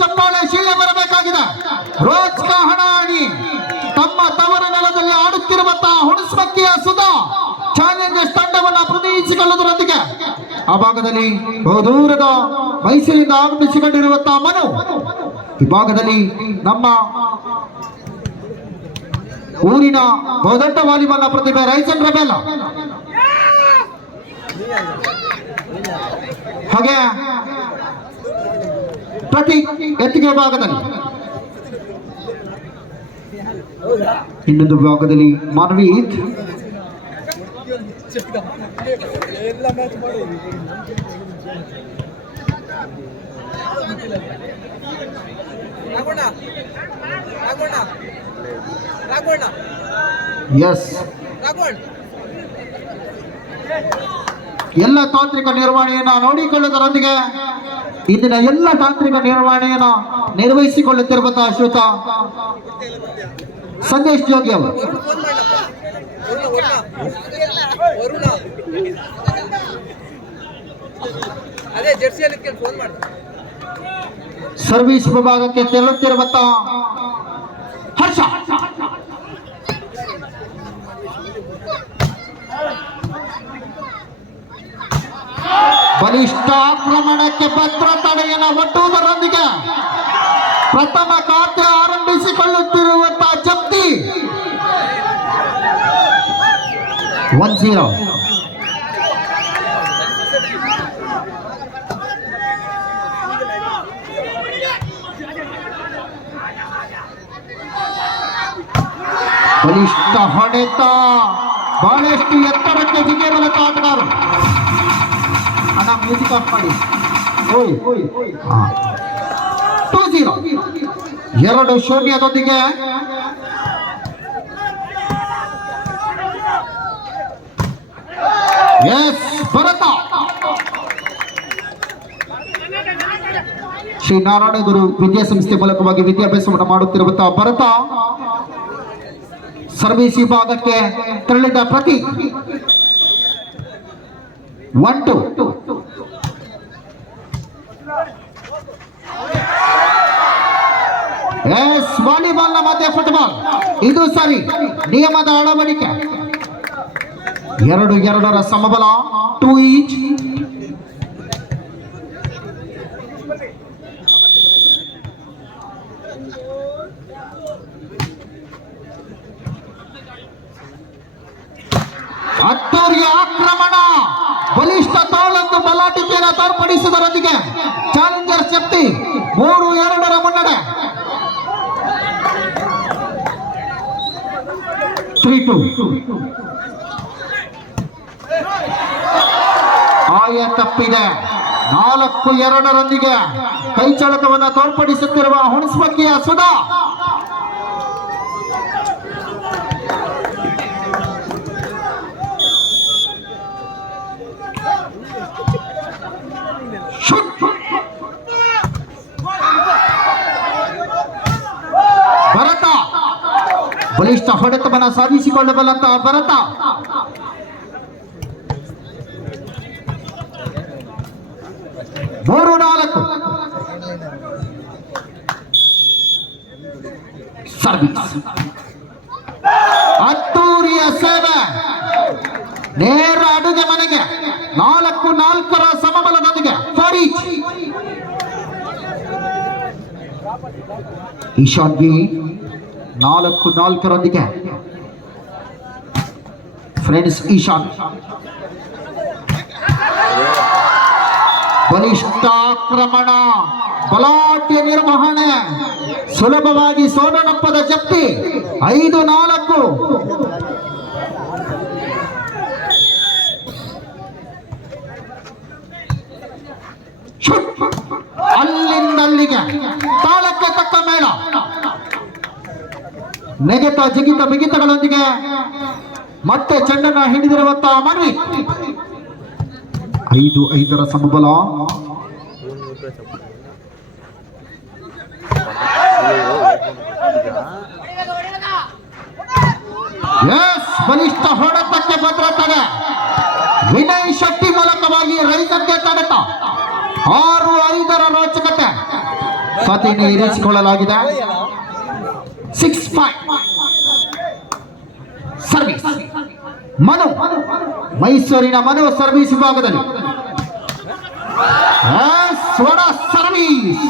ಚಪ್ಪಾಳೆ ಶೀಲೆ ಬರಬೇಕಾಗಿದೆ. ರೋಜ್ ಕಾ ಹಣಾಣಿ ತಮ್ಮ ತವರ ನೆಲದಲ್ಲಿ ಆಡುತ್ತಿರುವಂತಹ ಹುಣಸಮಕ್ಕಿಯ ಸುಧಾ ಚಾಲೆಂಜರ್ಸ್ ತಂಡವನ್ನು ಪ್ರತಿನಿಧಿಸಿಕೊಳ್ಳುವುದರೊಂದಿಗೆ ಆ ಭಾಗದಲ್ಲಿ ಬಹುದೂರದ ಮೈಸೂರಿನಿಂದ ಆಗಮಿಸಿಕೊಂಡಿರುವಂತಹ ಮನು, ಈ ಭಾಗದಲ್ಲಿ ನಮ್ಮ ಊರಿನ ಬಹುದೊಡ್ಡ ವಾಲಿಬಾಲ್ ಪ್ರತಿಭೆ ರೈಸನ್ ರಬೇಲ, ಹಾಗೆ ಪ್ರತಿ ಎತ್ತಿಗೆ ಭಾಗದಲ್ಲಿ ಇನ್ನೊಂದು ಭಾಗದಲ್ಲಿ ಮಾನ್ವೀತ್, ಎಸ್ ಎಲ್ಲ ತಾಂತ್ರಿಕ ನಿರ್ವಹಣೆಯನ್ನು ನೋಡಿಕೊಳ್ಳುವುದರೊಂದಿಗೆ ಇಂದಿನ ಎಲ್ಲ ತಾಂತ್ರಿಕ ನಿರ್ವಹಣೆಯನ್ನು ನಿರ್ವಹಿಸಿಕೊಳ್ಳುತ್ತಿರುವಂತಹ ಶ್ರೀಯುತ ಸಂದೇಶ್ ಜೋಗಿ ಅವರು. ಸರ್ವಿಸ್ ವಿಭಾಗಕ್ಕೆ ತೆರಳುತ್ತಿರುವಂತಹ ಹರ್ಷ, ಬಲಿಷ್ಠ ಆಕ್ರಮಣಕ್ಕೆ ಭದ್ರ ತಡೆಯನ್ನು ಒಡ್ಡುವುದರೊಂದಿಗೆ ಪ್ರಥಮ ಖಾತೆ ಆರಂಭಿಸಿಕೊಳ್ಳುತ್ತಿರುವಂತಹ ಜಪ್ತಿ 1-0. ಬಲಿಷ್ಠ ಹೊಡೆತ, ಬಹಳಷ್ಟು ಎತ್ತರಕ್ಕೆ ಜಿಗಿಯಬಲ್ಲ ಆಟಗಾರರು. ಅಣ್ಣ ಮ್ಯೂಸಿಕ್ ಆಫ್ ಮಾಡಿ. 2-0. 2-0 ಎಸ್ ಭರತ, ಶ್ರೀ ನಾರಾಯಣ ಗುರು ವಿದ್ಯಾಸಂಸ್ಥೆ ಮೂಲಕವಾಗಿ ವಿದ್ಯಾಭ್ಯಾಸವನ್ನು ಮಾಡುತ್ತಿರುವಂತಹ ಭರತ ಸರ್ವಿಸ್ ವಿಭಾಗಕ್ಕೆ ತೆರಳಿದ ಪ್ರತಿ 1-2. ಎಸ್ ವಾಲಿಬಾಲ್ ನ ಮಧ್ಯೆ ಫುಟ್ಬಾಲ್, ಇದು ಸರಿ ನಿಯಮದ ಅಳವಡಿಕೆ. 2-2 ಸಮಬಲ, 2 ಈಚ್. ಅತ್ತೂರಿಯ ಆಕ್ರಮಣ, ಬಲಿಷ್ಠ ತೋಳನ್ನು ಬಲಾಟಿಕೆಯನ್ನು ತೋರ್ಪಡಿಸುವುದರೊಂದಿಗೆ ಚಾಲೆಂಜರ್ಸ್ ಶಕ್ತಿ 3-2 ಮುನ್ನಡೆ. 3-2. ಆಯ ತಪ್ಪಿದೆ. 4-2 ಕೈಚಳಕವನ್ನು ತೋರ್ಪಡಿಸುತ್ತಿರುವ ಹುಣಸಮಕ್ಕಿಯ ಸುಧಾ. ಭರತ ಬಲಿಷ್ಠ ಹೊಡೆತವನ್ನು ಸಾಧಿಸಿಕೊಳ್ಳಬಲ್ಲಂತಹ ಭರತ. ಮೂರು 4 ಸರ್ವಿಸ್. ಅತ್ತೂರಿಯ ಸೇವೆ, ನೇರ ಅಡುಗೆ ಮನೆಗೆ 4-4 ಸಮಬಲದೊಂದಿಗೆ 4 ಈಚ್. ಈಶಾನ್ಗೆ 4-4 ಫ್ರೆಂಡ್ಸ್ ಈಶಾನ್. ಬಲಿಷ್ಠ ಆಕ್ರಮಣ, ಬಲಾಢ್ಯ ನಿರ್ವಹಣೆ, ಸುಲಭವಾಗಿ ಸೋನನಪ್ಪದ ಜಪ್ತಿ. 5-4. ಅಲ್ಲಿಂದಲ್ಲಿಗೆ ತಾಳಕ್ಕೆ ತಕ್ಕ ಮೇಳ, ನೆಗೆತ ಜಿಗಿತ ಬಿಗಿತಗಳೊಂದಿಗೆ ಮತ್ತೆ ಚೆಂಡನ್ನು ಹಿಡಿದಿರುವಂತಹ ಮನ್ವಿ. 5-5 ಸಮಬಲ. ಎಸ್ ಬಲಿಷ್ಠ ಹೊಡೆತಕ್ಕೆ ಭದ್ರತೆಗೆ ವಿನಯ್ ಶೆಟ್ಟಿ ಮೂಲಕವಾಗಿ ರೈತಕ್ಕೆ ತಡೆತ. 6-5 ರೋಚಕತೆ. ಖಾತೆಯನ್ನು ಇರಿಸಿಕೊಳ್ಳಲಾಗಿದೆ. 6-5 ಸರ್ವಿಸ್ ಮನು, ಮೈಸೂರಿನ ಮನು ಸರ್ವಿಸ್ ವಿಭಾಗದಲ್ಲಿ ಸರ್ವಿಸ್.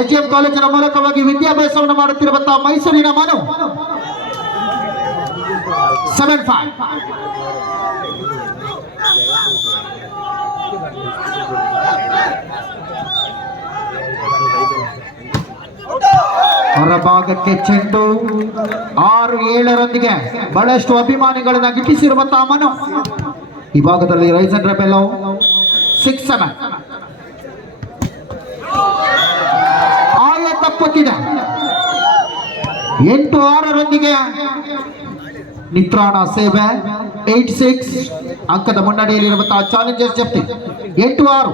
ಎಚ್ಎಂ ಕಾಲೇಜಿನ ಮೂಲಕವಾಗಿ ವಿದ್ಯಾಭ್ಯಾಸವನ್ನು ಮಾಡುತ್ತಿರುವಂತಹ ಮೈಸೂರಿನ ಮನು 7-5. ಹೊರಭಾಗಕ್ಕೆ ಚೆಂಡು 6-7 ಬಹಳಷ್ಟು ಅಭಿಮಾನಿಗಳನ್ನ ಗಿಟ್ಟಿಸಿರುವಂತಹ ಮನು. ಈ ಭಾಗದಲ್ಲಿ ರೈಸನ್ ರೆಬೆಲೋ 6-7. ಆಯ ತಪ್ಪುತ್ತಿದೆ. 8-6 ನಿತ್ರಾಣ ಸೇವೆ 8-6 ಅಂಕದ ಮುನ್ನಡೆಯಲ್ಲಿರುವಂತಹ ಚಾಲೆಂಜರ್ಸ್ ಜಪ್ತಿ 8-6.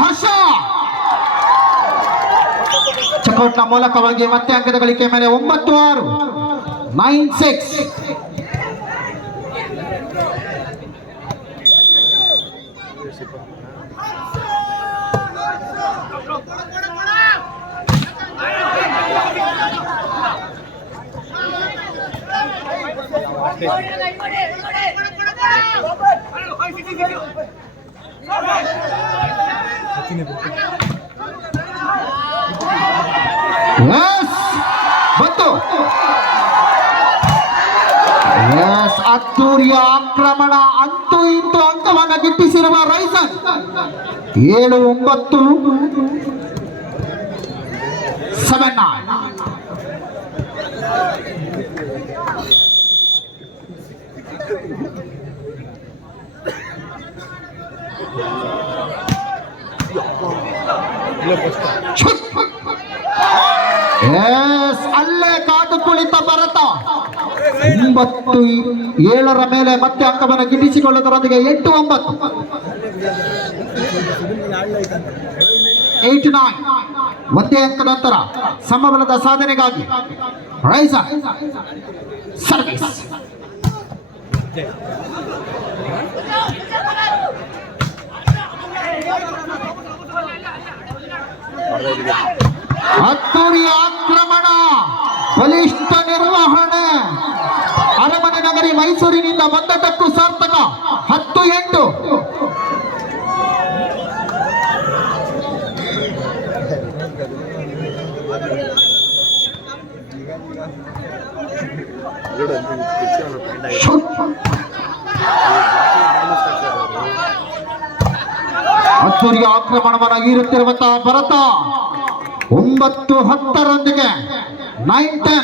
ಹರ್ಷ ಚಕೌಟ್ನ ಮೂಲಕವಾಗಿ ಮತ್ತೆ ಅಂಕದ ಗಳಿಕೆ ಮೇಲೆ 9-6 9-6. ಬಂತು ಅದ್ದೂರಿಯ ಆಕ್ರಮಣ. ಅಂತೂ ಇಂತೂ ಅಂಕವನ್ನು ಗಿಟ್ಟಿಸಿರುವ ರೈಸನ್ 7-9 7-9. ಅಲ್ಲೇ ಕಾದು ಕುಳಿತ ಭರತ 9-7 ಮೇಲೆ ಮತ್ತೆ ಅಂಕವನ್ನು ಗಿಟ್ಟಿಸಿಕೊಳ್ಳುವುದರೊಂದಿಗೆ 8-9 8-9 ಒಂದೇ ಅಂಕದ ನಂತರ ಸಮಬಲದ ಸಾಧನೆಗಾಗಿ ರೈಸನ್ ಸರ್ವಿಸ್. ಅದ್ದೂರಿಯ ಆಕ್ರಮಣ, ಬಲಿಷ್ಠ ನಿರ್ವಹಣೆ. ಅರಮನೆ ನಗರಿ ಮೈಸೂರಿನಿಂದ ಬಂದದ್ದಕ್ಕೂ ಸಾರ್ಥಕ. 10-8. ಅದ್ದೂರಿಯ ಆಕ್ರಮಣವನ್ನು ಹೀರುತ್ತಿರುವಂತಹ ಭರತ 9-10 9-10.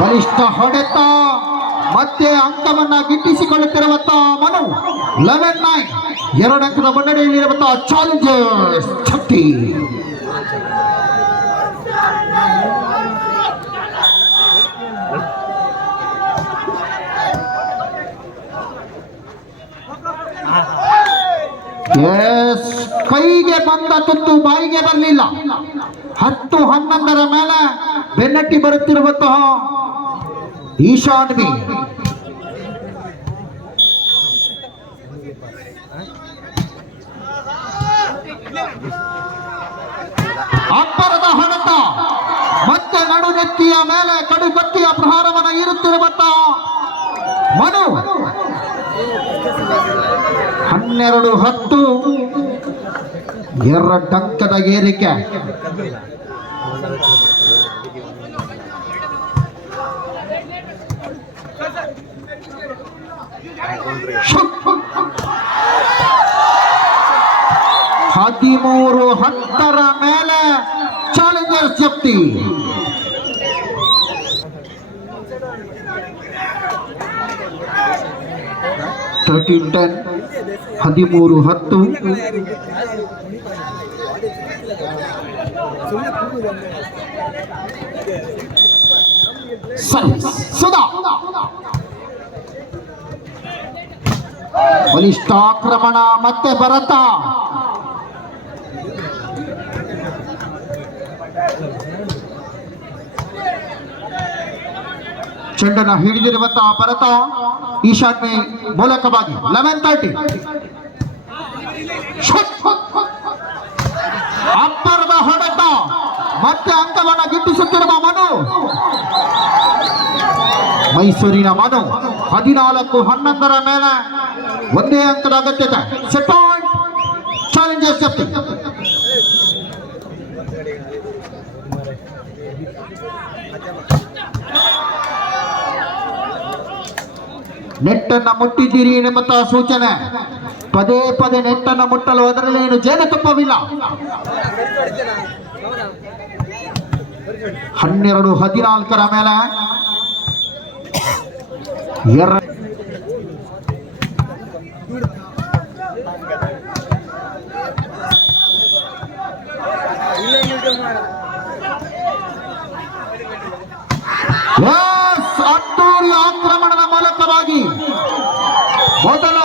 ಬಲಿಷ್ಠ ಹೊಡೆತ, ಮತ್ತೆ ಅಂಕವನ್ನ ಗಿಟ್ಟಿಸಿಕೊಳ್ಳುತ್ತಿರುವಂತಹ ಮನು 11-9 2 ಅಂಕದ ಮುನ್ನಡೆಯಲ್ಲಿರುವಂತಹ ಚಾಲೆಂಜರ್ಸ್ ಛತ್ತಿ. ಕೈಗೆ ಬಂದ ತುತ್ತು ಬಾಯಿಗೆ ಬರಲಿಲ್ಲ. 10-11 ಮೇಲೆ ಬೆನ್ನಟ್ಟಿ ಬರುತ್ತಿರುವಂತಹ ಈಶಾನ್ ಬಿ. ಅಬ್ಬರದ ಹೊಡೆತ, ಮತ್ತೆ ನಡುನೆತ್ತಿಯ ಮೇಲೆ ಕಡುಗತ್ತಿಯ ಪ್ರಹಾರವನ್ನು ಹೀರುತ್ತಿರುವಂತಹ ಮನು 12-10 2 ಅಂಕದ ಏರಿಕೆ. ಹದಿಮೂರು 10 ಮೇಲೆ ಚಾಲೆಂಜರ್ಸ್ ಜಪ್ತಿ. $13-10 13-10. ಸುಧಾ ಬಲಿಷ್ಠ ಆಕ್ರಮಣ, ಮತ್ತೆ ಭರತ ಚೆಂಡನ್ನು ಹಿಡಿದಿರುವಂತಹ ಭರತ ಈಶಾನ್ಯ ಮೂಲಕವಾಗಿ 11:30 ಅಪ್ಪರದ ಹೊಡೆತ ಮತ್ತೆ ಅಂಕವನ್ನು ಗಿಟ್ಟಿಸುತ್ತಿರುವ ಮನು. ಮೈಸೂರಿನ ಮನು 14-11 ಮೇಲೆ ಒಂದೇ ಅಂಕದ ಅಗತ್ಯತೆ. Set point Challengers FC. ನೆಟ್ಟನ್ನ ಮುಟ್ಟಿದ್ದೀರಿ ಎನ್ನುವಂತಹ ಸೂಚನೆ. ಪದೇ ಪದೇ ನೆಟ್ಟನ್ನು ಮುಟ್ಟಲು ಅದರಲ್ಲಿ ಏನು ಜೇನುತುಪ್ಪವಿಲ್ಲ. 12-14 ಮೇಲೆ ಅದ್ದೂರಿ ಆಕ್ರಮಣದ ಮೂಲಕವಾಗಿ ಮೊದಲ